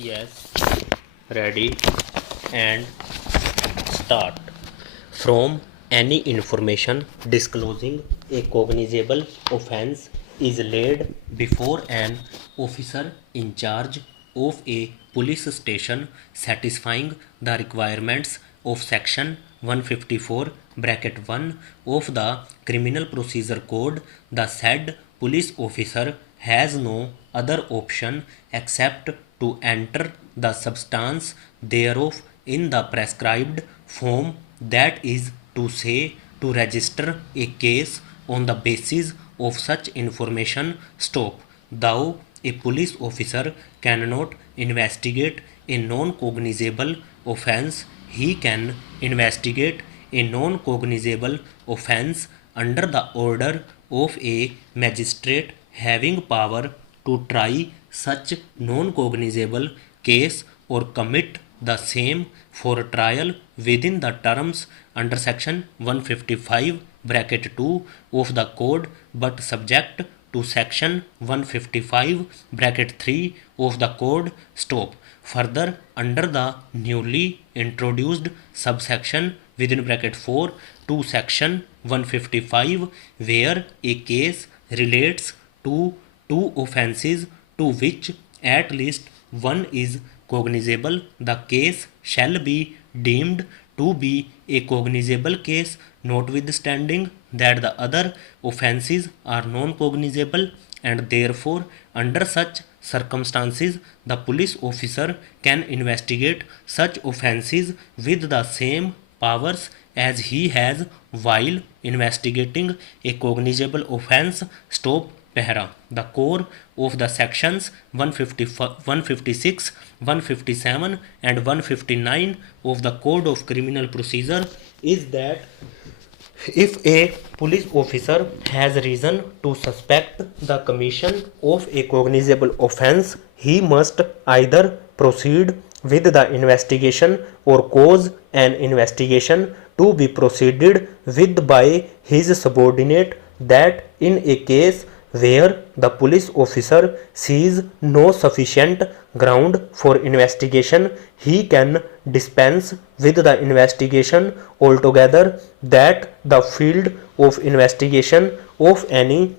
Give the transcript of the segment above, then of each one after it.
Yes, ready and start. From any information disclosing a cognizable offense is laid before an officer in charge of a police station satisfying the requirements of section 154 bracket 1 of the criminal procedure code. The said police officer has no other option except to enter the substance thereof in the prescribed form, that is to say, to register a case on the basis of such information. Stop. Though a police officer cannot investigate a non-cognizable offense, he can investigate a non-cognizable offense under the order of a magistrate having power to try such non-cognizable case or commit the same for trial within the terms under section 155 bracket 2 of the code, but subject to section 155 bracket 3 of the code. Stop. Further, under the newly introduced subsection within bracket 4 to section 155, where a case relates to two offences to which at least one is cognizable, the case shall be deemed to be a cognizable case, notwithstanding that the other offences are non-cognizable, and therefore under such circumstances the police officer can investigate such offences with the same powers as he has while investigating a cognizable offence. Stop. Para. The core of the sections 156, 157 and 159 of the Code of Criminal Procedure is that if a police officer has reason to suspect the commission of a cognizable offence, he must either proceed with the investigation or cause an investigation to be proceeded with by his subordinate, that in a case where the police officer sees no sufficient ground for investigation, he can dispense with the investigation altogether, that the field of investigation of any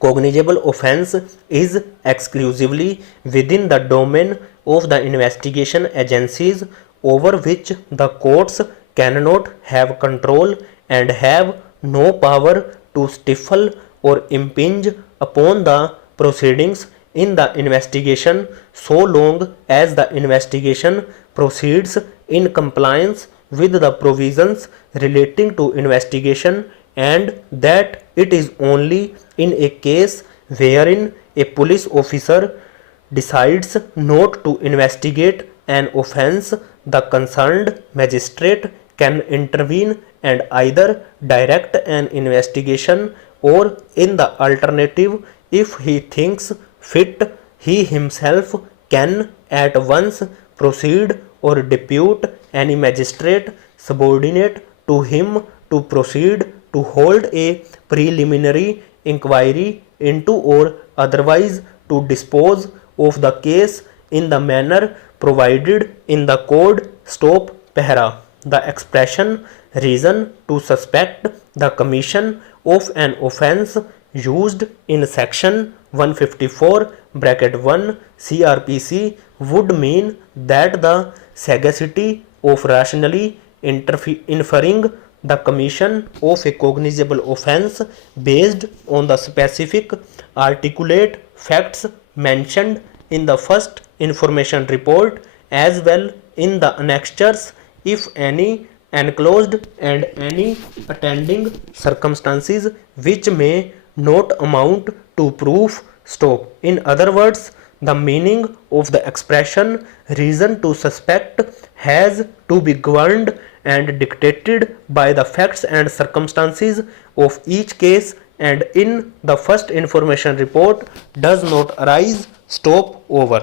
cognizable offence is exclusively within the domain of the investigation agencies, over which the courts cannot have control and have no power to stifle or impinge upon the proceedings in the investigation so long as the investigation proceeds in compliance with the provisions relating to investigation, and that it is only in a case wherein a police officer decides not to investigate an offence, the concerned magistrate can intervene and either direct an investigation, or in the alternative, if he thinks fit, he himself can at once proceed or depute any magistrate subordinate to him to proceed to hold a preliminary inquiry into or otherwise to dispose of the case in the manner provided in the code. Stop. Para. The expression reason to suspect the commission of an offence used in section 154 bracket 1 CRPC would mean that the sagacity of rationally inferring the commission of a cognizable offence based on the specific articulate facts mentioned in the first information report as well in the annexures, if any, enclosed, and any attending circumstances which may not amount to proof. Stop. In other words, the meaning of the expression reason to suspect has to be governed and dictated by the facts and circumstances of each case, and in the first information report does not arise. Stop. Over.